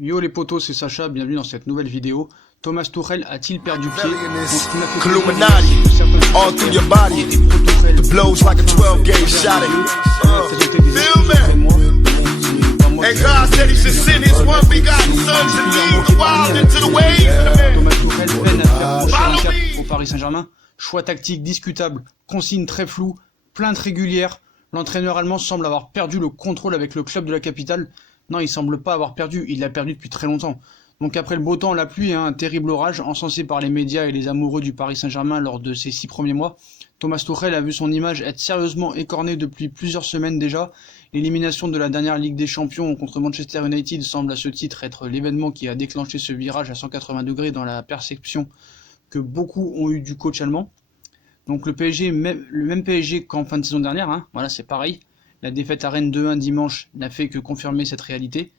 Yo les potos, c'est Sacha, bienvenue dans cette nouvelle vidéo. Thomas Tuchel a-t-il perdu pied? Ce qui m'a fait Illuminati, all through your body, the blows like a 12-gauge shot. Feel me? And God said he should send his one begotten son to lead the wild into the ways of the man. Thomas Tuchel peine à faire franchir un cap au Paris Saint-Germain. Choix tactique discutable, consignes très floues, plaintes régulières. L'entraîneur allemand semble avoir perdu le contrôle avec le club de la capitale. Non, il semble pas avoir perdu, il l'a perdu depuis très longtemps. Donc après le beau temps, la pluie, un terrible orage, encensé par les médias et les amoureux du Paris Saint-Germain lors de ses 6 premiers mois, Thomas Tuchel a vu son image être sérieusement écornée depuis plusieurs semaines déjà. L'élimination de la dernière Ligue des Champions contre Manchester United semble à ce titre être l'événement qui a déclenché ce virage à 180 degrés dans la perception que beaucoup ont eu du coach allemand. Donc le PSG, le même PSG qu'en fin de saison dernière, voilà, c'est pareil. La défaite à Rennes 2-1 dimanche n'a fait que confirmer cette réalité.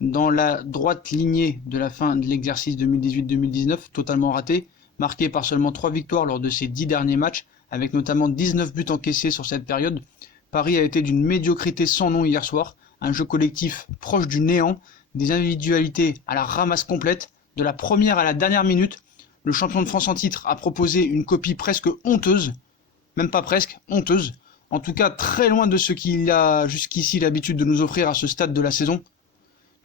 Dans la droite lignée de la fin de l'exercice 2018-2019, totalement raté, marqué par seulement 3 victoires lors de ses 10 derniers matchs, avec notamment 19 buts encaissés sur cette période, Paris a été d'une médiocrité sans nom hier soir, un jeu collectif proche du néant, des individualités à la ramasse complète, de la première à la dernière minute. Le champion de France en titre a proposé une copie presque honteuse, même pas presque, honteuse, en tout cas très loin de ce qu'il a jusqu'ici l'habitude de nous offrir à ce stade de la saison.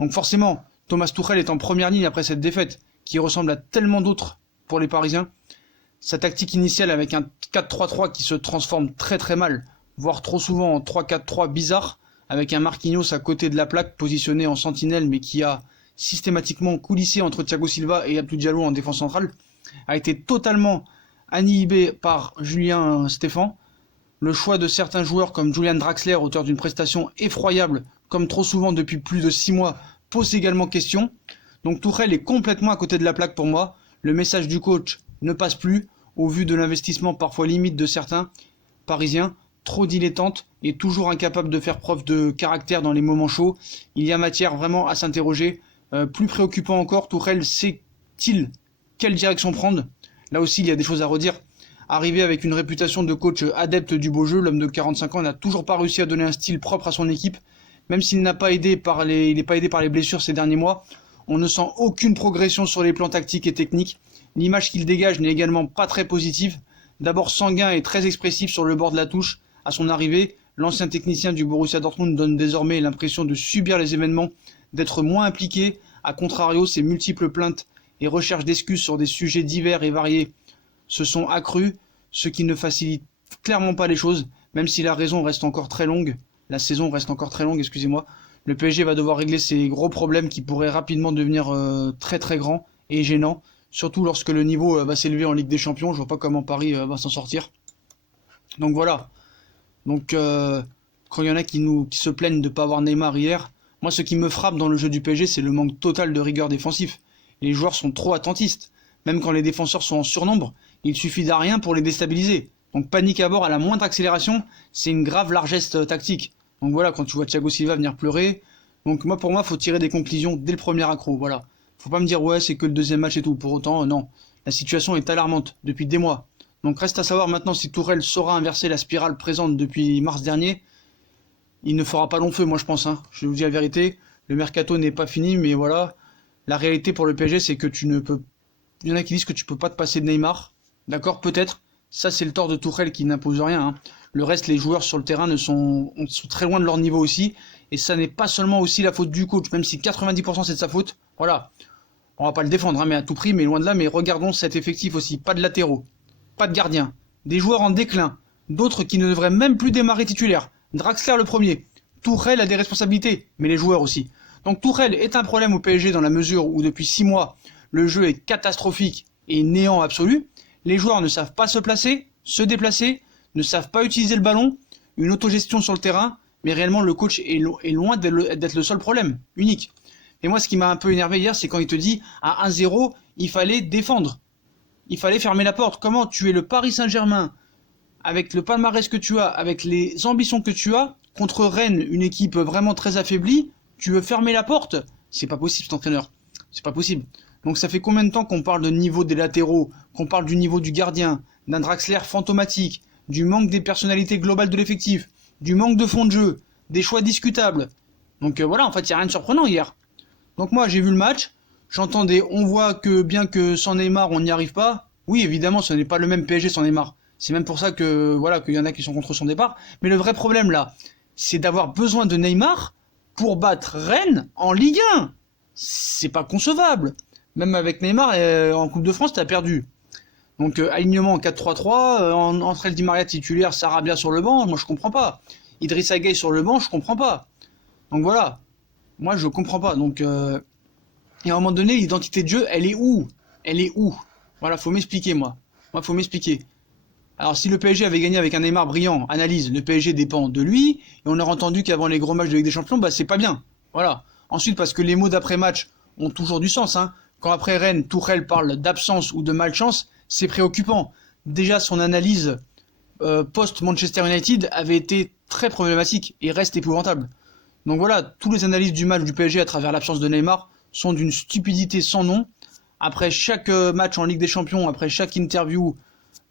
Donc forcément, Thomas Tuchel est en première ligne après cette défaite, qui ressemble à tellement d'autres pour les Parisiens. Sa tactique initiale avec un 4-3-3 qui se transforme très très mal, voire trop souvent en 3-4-3 bizarre, avec un Marquinhos à côté de la plaque positionné en sentinelle mais qui a systématiquement coulissé entre Thiago Silva et Abdou Diallo en défense centrale, a été totalement inhibé par Julien Stéphan. Le choix de certains joueurs comme Julian Draxler, auteur d'une prestation effroyable, comme trop souvent depuis plus de 6 mois, pose également question. Donc Tuchel est complètement à côté de la plaque pour moi. Le message du coach ne passe plus, au vu de l'investissement parfois limite de certains Parisiens, trop dilettantes et toujours incapables de faire preuve de caractère dans les moments chauds. Il y a matière vraiment à s'interroger. Plus préoccupant encore, Tuchel sait-il quelle direction prendre? Là aussi, il y a des choses à redire. Arrivé avec une réputation de coach adepte du beau jeu, l'homme de 45 ans n'a toujours pas réussi à donner un style propre à son équipe. Même s'il n'est pas aidé par les blessures ces derniers mois, on ne sent aucune progression sur les plans tactiques et techniques. L'image qu'il dégage n'est également pas très positive. D'abord sanguin et très expressif sur le bord de la touche. À son arrivée, l'ancien technicien du Borussia Dortmund donne désormais l'impression de subir les événements, d'être moins impliqué. A contrario, ses multiples plaintes et recherches d'excuses sur des sujets divers et variés se sont accrues, ce qui ne facilite clairement pas les choses, même si la saison reste encore très longue, excusez-moi. Le PSG va devoir régler ces gros problèmes qui pourraient rapidement devenir très très grands et gênants, surtout lorsque le niveau va s'élever en Ligue des Champions. Je vois pas comment Paris va s'en sortir. Donc voilà. Donc quand il y en a qui se plaignent de ne pas avoir Neymar hier, moi ce qui me frappe dans le jeu du PSG, c'est le manque total de rigueur défensif. Les joueurs sont trop attentistes. Même quand les défenseurs sont en surnombre, il suffit d'un rien pour les déstabiliser. Donc panique à bord à la moindre accélération, c'est une grave largesse tactique. Donc voilà, quand tu vois Thiago Silva venir pleurer, donc pour moi, faut tirer des conclusions dès le premier accro, voilà. Faut pas me dire ouais, c'est que le deuxième match et tout. Pour autant, non. La situation est alarmante depuis des mois. Donc reste à savoir maintenant si Tuchel saura inverser la spirale présente depuis mars dernier. Il ne fera pas long feu, moi je pense. Je vous dis la vérité, le mercato n'est pas fini, mais voilà. La réalité pour le PSG, c'est que tu ne peux... Il y en a qui disent que tu peux pas te passer de Neymar. D'accord, peut-être. Ça, c'est le tort de Tuchel qui n'impose rien. Le reste, les joueurs sur le terrain sont très loin de leur niveau aussi. Et ça n'est pas seulement aussi la faute du coach, même si 90% c'est de sa faute. Voilà. On va pas le défendre, mais à tout prix, mais loin de là. Mais regardons cet effectif aussi. Pas de latéraux, pas de gardiens, des joueurs en déclin, d'autres qui ne devraient même plus démarrer titulaires. Draxler le premier. Tuchel a des responsabilités, mais les joueurs aussi. Donc Tuchel est un problème au PSG dans la mesure où depuis 6 mois, le jeu est catastrophique et néant absolu. Les joueurs ne savent pas se placer, se déplacer, ne savent pas utiliser le ballon, une autogestion sur le terrain, mais réellement le coach est loin d'être le seul problème, unique. Et moi ce qui m'a un peu énervé hier, c'est quand il te dit à 1-0, il fallait défendre. Il fallait fermer la porte. Comment tu es le Paris Saint-Germain, avec le palmarès que tu as, avec les ambitions que tu as, contre Rennes, une équipe vraiment très affaiblie, tu veux fermer la porte? C'est pas possible cet entraîneur, c'est pas possible. Donc ça fait combien de temps qu'on parle de niveau des latéraux, qu'on parle du niveau du gardien, d'un Draxler fantomatique, du manque des personnalités globales de l'effectif, du manque de fond de jeu, des choix discutables. Donc voilà, en fait, il n'y a rien de surprenant hier. Donc moi, j'ai vu le match, j'entendais, on voit que bien que sans Neymar, on n'y arrive pas. Oui, évidemment, ce n'est pas le même PSG sans Neymar. C'est même pour ça que voilà qu'il y en a qui sont contre son départ. Mais le vrai problème là, c'est d'avoir besoin de Neymar pour battre Rennes en Ligue 1. C'est pas concevable. Même avec Neymar en Coupe de France, t'as perdu. Donc alignement en 4-3-3, entre El Di Maria titulaire, Sarabia sur le banc, moi je comprends pas. Idrissa Gueye sur le banc, je comprends pas. Donc voilà, moi je comprends pas. Donc et à un moment donné, l'identité de jeu, elle est où? Elle est où? Voilà, faut m'expliquer moi. Moi, faut m'expliquer. Alors si le PSG avait gagné avec un Neymar brillant, analyse, le PSG dépend de lui, et on a entendu qu'avant les gros matchs de Ligue des Champions, bah c'est pas bien. Voilà. Ensuite, parce que les mots d'après-match ont toujours du sens, hein. Quand après Rennes, Tourelle parle d'absence ou de malchance, c'est préoccupant. Déjà, son analyse post-Manchester United avait été très problématique et reste épouvantable. Donc voilà, tous les analyses du match du PSG à travers l'absence de Neymar sont d'une stupidité sans nom. Après chaque match en Ligue des Champions, après chaque interview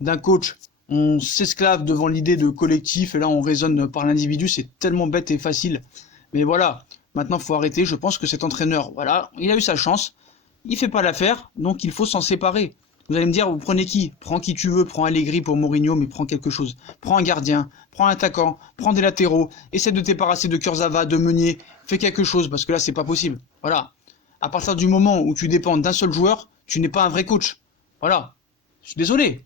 d'un coach, on s'esclave devant l'idée de collectif et là on raisonne par l'individu, c'est tellement bête et facile. Mais voilà, maintenant faut arrêter, je pense que cet entraîneur, voilà, il a eu sa chance, il fait pas l'affaire, donc il faut s'en séparer. Vous allez me dire, vous prenez qui? Prends qui tu veux, prends Allegri pour Mourinho, mais prends quelque chose. Prends un gardien, prends un attaquant, prends des latéraux, essaie de te débarrasser de Kurzawa, de Meunier, fais quelque chose, parce que là c'est pas possible. Voilà. À partir du moment où tu dépends d'un seul joueur, tu n'es pas un vrai coach. Voilà. Je suis désolé.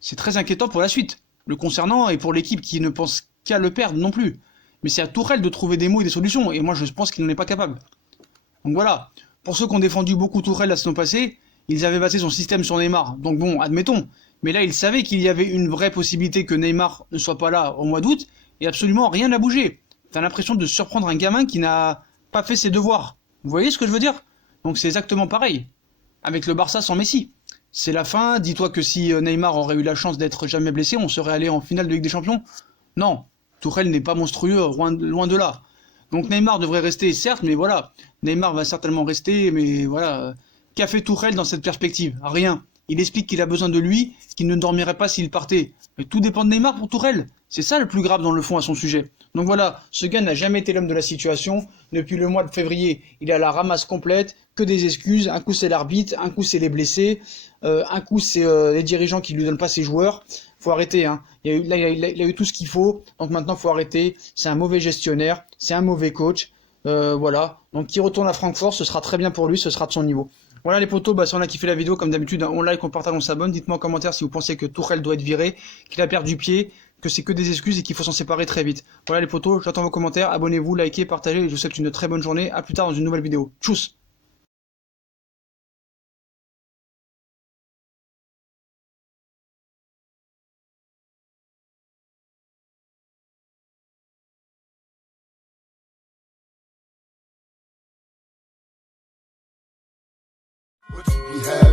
C'est très inquiétant pour la suite, le concernant et pour l'équipe qui ne pense qu'à le perdre non plus. Mais c'est à Tourelle de trouver des mots et des solutions, et moi je pense qu'il n'en est pas capable. Donc voilà. Pour ceux qui ont défendu beaucoup Tourelle la saison passée, ils avaient basé son système sur Neymar. Donc bon, admettons. Mais là, ils savaient qu'il y avait une vraie possibilité que Neymar ne soit pas là au mois d'août, et absolument rien n'a bougé. T'as l'impression de surprendre un gamin qui n'a pas fait ses devoirs. Vous voyez ce que je veux dire? Donc c'est exactement pareil. Avec le Barça sans Messi. C'est la fin, dis-toi que si Neymar aurait eu la chance d'être jamais blessé, on serait allé en finale de Ligue des Champions. Non, Tourelle n'est pas monstrueux, loin de là. Donc Neymar devrait rester, certes, mais voilà. Neymar va certainement rester, mais voilà. Qu'a fait Tourelle dans cette perspective? Rien. Il explique qu'il a besoin de lui, qu'il ne dormirait pas s'il partait. Mais tout dépend de Neymar pour Tourelle. C'est ça le plus grave dans le fond à son sujet. Donc voilà, ce gars n'a jamais été l'homme de la situation. Depuis le mois de février, il a la ramasse complète, que des excuses. Un coup c'est l'arbitre, un coup c'est les blessés, un coup c'est les dirigeants qui lui donnent pas ses joueurs. Faut arrêter, hein. Il a eu tout ce qu'il faut, donc maintenant faut arrêter. C'est un mauvais gestionnaire, c'est un mauvais coach. Voilà. Donc qui retourne à Francfort, ce sera très bien pour lui, ce sera de son niveau. Voilà les potos, si on a kiffé la vidéo, comme d'habitude, on like, on partage, on s'abonne. Dites-moi en commentaire si vous pensez que Tourelle doit être viré, qu'il a perdu pied, que c'est que des excuses et qu'il faut s'en séparer très vite. Voilà les potos, j'attends vos commentaires, abonnez-vous, likez, partagez, et je vous souhaite une très bonne journée. À plus tard dans une nouvelle vidéo. Tchuss! What we have.